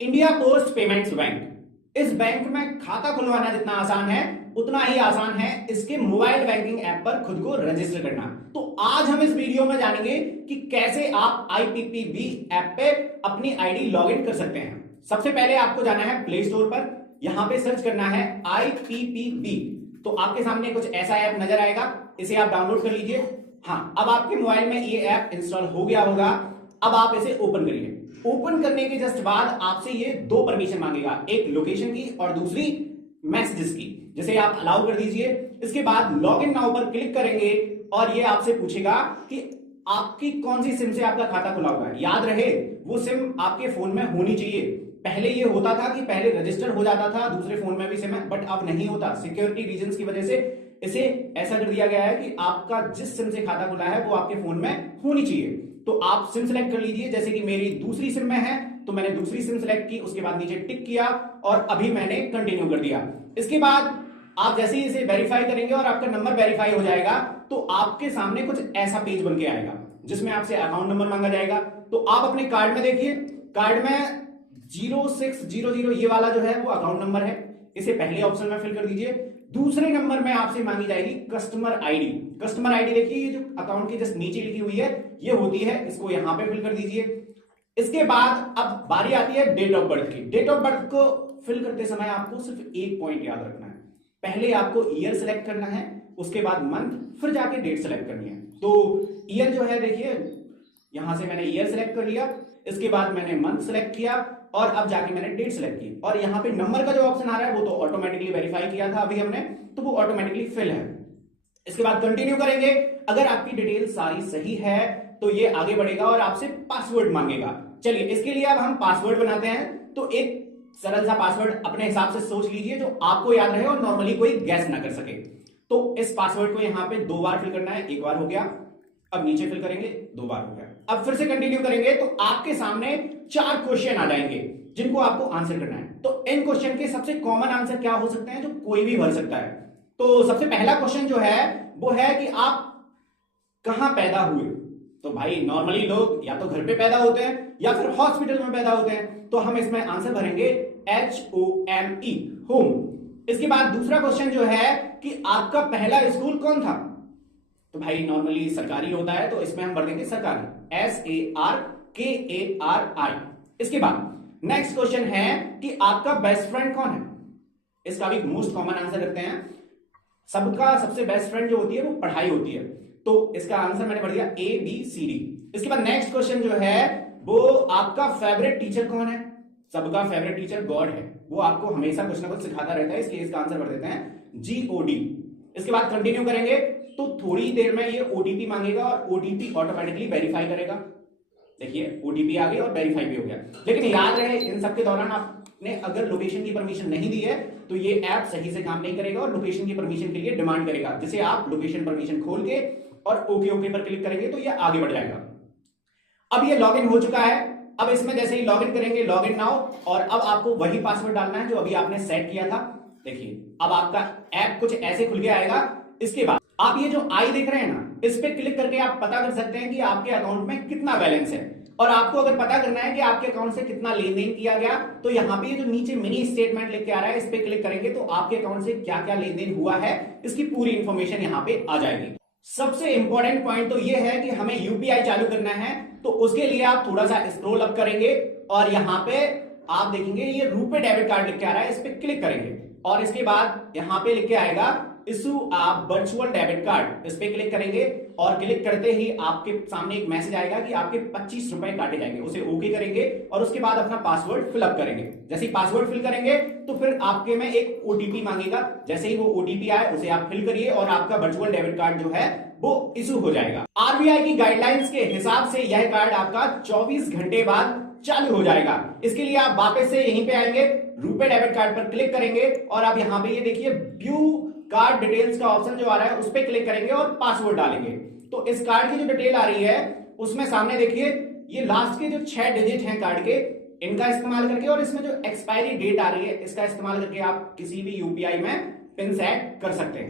India post payments bank. इस bank में खाता खुलवाना जितना आसान है उतना ही आसान है इसके मोबाइल बैंकिंग ऐप पर खुद को रजिस्टर करना। तो आज हम इस वीडियो में जानेंगे कि कैसे आप आईपीपीबी ऐप पे अपनी आईडी लॉगिन कर सकते हैं। सबसे पहले आपको जाना है प्ले स्टोर पर, यहां पे सर्च करना है आईपीपीबी। तो आपके सामने कुछ ऐसा ऐप नजर आएगा, इसे आप डाउनलोड कर लीजिए। हाँ, अब आपके मोबाइल में ये ऐप इंस्टॉल हो गया होगा। अब आप इसे ओपन करिए। ओपन करने के जस्ट बाद आपसे ये दो परमिशन मांगेगा, एक लोकेशन की और दूसरी मैसेजेस की, जिसे आप अलाउ कर दीजिए। इसके बाद लॉग इन नाउ पर क्लिक करेंगे और ये आपसे पूछेगा कि आपकी कौन सी सिम से आपका खाता खुला हुआ है। याद रहे वो सिम आपके फोन में होनी चाहिए। पहले ये होता था कि पहले रजिस्टर हो जाता था दूसरे फोन में भी सिम है, बट अब नहीं होता। सिक्योरिटी रीजंस की वजह से इसे ऐसा कर दिया गया है कि आपका जिस सिम से खाता खुला है वो आपके फोन में होनी चाहिए। तो आप सिम सेलेक्ट कर लीजिए। जैसे कि मेरी दूसरी सिम में है तो मैंने दूसरी सिम सेलेक्ट की, उसके बाद नीचे टिक किया और अभी मैंने कंटिन्यू कर दिया। इसके बाद आप जैसे ही इसे वेरीफाई करेंगे और आपका नंबर वेरीफाई हो जाएगा तो आपके सामने कुछ ऐसा पेज बन के आएगा जिसमें आपसे अकाउंट नंबर मांगा जाएगा। तो आप अपने कार्ड में देखिए, कार्ड में 0600 ये वाला जो है वो अकाउंट नंबर है, इसे पहले ऑप्शन में फिल कर दीजिए। दूसरे नंबर में आपसे मांगी जाएगी कस्टमर आईडी। कस्टमर आईडी देखिए, ये जो अकाउंट के जस्ट नीचे लिखी हुई है ये होती है, इसको यहां पे फिल कर दीजिए। इसके बाद अब बारी आती है डेट ऑफ बर्थ की। डेट ऑफ बर्थ को फिल करते समय आपको सिर्फ एक पॉइंट याद रखना है, पहले आपको ईयर सेलेक्ट करना है, उसके बाद मंथ, फिर जाके डेट सेलेक्ट करनी है। तो ईयर जो है देखिए, यहां से मैंने ईयर सेलेक्ट कर लिया, इसके बाद मैंने मंथ सेलेक्ट किया और अब जाके मैंने डेट सेलेक्ट की। और यहाँ पे नंबर का जो ऑप्शन आ रहा है वो तो ऑटोमेटिकली वेरीफाई किया था अभी हमने, तो वो ऑटोमेटिकली फिल है। इसके बाद कंटिन्यू करेंगे। अगर आपकी डिटेल सारी सही है तो ये आगे बढ़ेगा और आपसे पासवर्ड मांगेगा। चलिए, इसके लिए अब हम पासवर्ड बनाते हैं। तो एक सरल सा पासवर्ड अपने हिसाब से सोच लीजिए जो आपको याद रहे और नॉर्मली कोई गैस ना कर सके। तो इस पासवर्ड को यहां पे 2 बार फिल करना है। एक बार हो गया, अब नीचे फिल करेंगे, 2 बार हो गया। अब फिर से कंटिन्यू करेंगे तो आपके सामने 4 क्वेश्चन आ जाएंगे जिनको आपको आंसर करना है। तो इन क्वेश्चन के सबसे कॉमन आंसर क्या हो सकते हैं जो कोई भी भर सकता है। तो सबसे पहला क्वेश्चन जो है वो है कि आप कहां पैदा हुए। तो भाई नॉर्मली लोग या तो घर पे पैदा होते हैं या फिर हॉस्पिटल में पैदा होते हैं, तो हम इसमें आंसर भरेंगे HOME, होम। इसके बाद दूसरा क्वेश्चन जो है कि आपका पहला स्कूल कौन था। तो भाई नॉर्मली सरकारी होता है तो इसमें हम भर देंगे सरकारी, SARKARI। इसके बाद नेक्स्ट क्वेश्चन है कि आपका बेस्ट फ्रेंड कौन है। इसका भी मोस्ट कॉमन आंसर रखते हैं। सबका सबसे बेस्ट फ्रेंड जो होती है वो पढ़ाई होती है, तो इसका आंसर मैंने भर दिया ABCD। इसके बाद नेक्स्ट क्वेश्चन जो है वो आपका फेवरेट टीचर कौन है। सबका फेवरेट टीचर गॉड है, वो आपको हमेशा कुछ ना कुछ सिखाता रहता है, इसलिए इसका आंसर भर देते हैं GOD। इसके बाद कंटिन्यू करेंगे तो थोड़ी देर में ये OTP मांगेगा और OTP ऑटोमेटिकली वेरीफाई करेगा। देखिए OTP आ गई और वेरीफाई भी हो गया। लेकिन याद रहे इन सबके दौरान आपने अगर लोकेशन की परमिशन नहीं दी है तो ये ऐप सही से काम नहीं करेगा और लोकेशन की परमिशन के लिए डिमांड करेगा, जिसे आप लोकेशन परमिशन खोल के और ओके पर क्लिक करेंगे तो ये आगे बढ़ जाएगा। अब ये लॉगिन हो चुका है। अब इसमें जैसे ही लॉगिन करेंगे, लॉगिन नाउ, और अब आपको वही पासवर्ड डालना है जो अभी आपने सेट किया था। देखिए अब आपका ऐप कुछ ऐसे खुल के आएगा। इसके बाद आप ये जो आई देख रहे हैं ना, इस पे क्लिक करके आप पता कर सकते हैं कि आपके अकाउंट में कितना बैलेंस है। और आपको अगर पता करना है कि आपके अकाउंट से कितना लेन देन किया गया तो यहाँ पे ये जो नीचे मिनी स्टेटमेंट लिख के आ रहा है इस पे क्लिक करेंगे तो आपके अकाउंट से क्या क्या लेन देन हुआ है इसकी पूरी इंफॉर्मेशन यहाँ पे आ जाएगी। सबसे इंपॉर्टेंट पॉइंट तो ये है कि हमें यूपीआई चालू करना है, तो उसके लिए आप थोड़ा सा स्क्रॉल अप करेंगे और यहाँ पे आप देखेंगे ये रुपे डेबिट कार्ड लिख के आ रहा है, इस पे क्लिक करेंगे और इसके बाद यहाँ पे लिख के आएगा इशू आप वर्चुअल डेबिट कार्ड, इस पे क्लिक करेंगे और क्लिक करते ही आपके सामने एक मैसेज आएगा कि आपके 25 रुपए काटे जाएंगे। उसे ओके करेंगे और उसके बाद अपना पासवर्ड फिलअप करेंगे। जैसे ही पासवर्ड फिल करेंगे तो फिर आपके में एक OTP मांगेगा। जैसे ही वो OTP आए उसे आप फिल करिए और आपका वर्चुअल डेबिट कार्ड जो है वो इशू हो जाएगा। RBI की गाइडलाइंस के हिसाब से यह कार्ड आपका 24 घंटे बाद चालू हो जाएगा। इसके लिए आप वापस से यहीं पे आएंगे, रुपे डेबिट कार्ड पर क्लिक करेंगे और आप यहाँ पे ये देखिए व्यू कार्ड डिटेल्स का ऑप्शन जो आ रहा है उस पर क्लिक करेंगे और पासवर्ड डालेंगे। तो इस कार्ड की जो डिटेल आ रही है उसमें सामने देखिए ये लास्ट के जो 6 डिजिट हैं कार्ड के, इनका इस्तेमाल करके और इसमें जो एक्सपायरी डेट आ रही है इसका इस्तेमाल करके आप किसी भी यूपीआई में पिन सेट कर सकते हैं।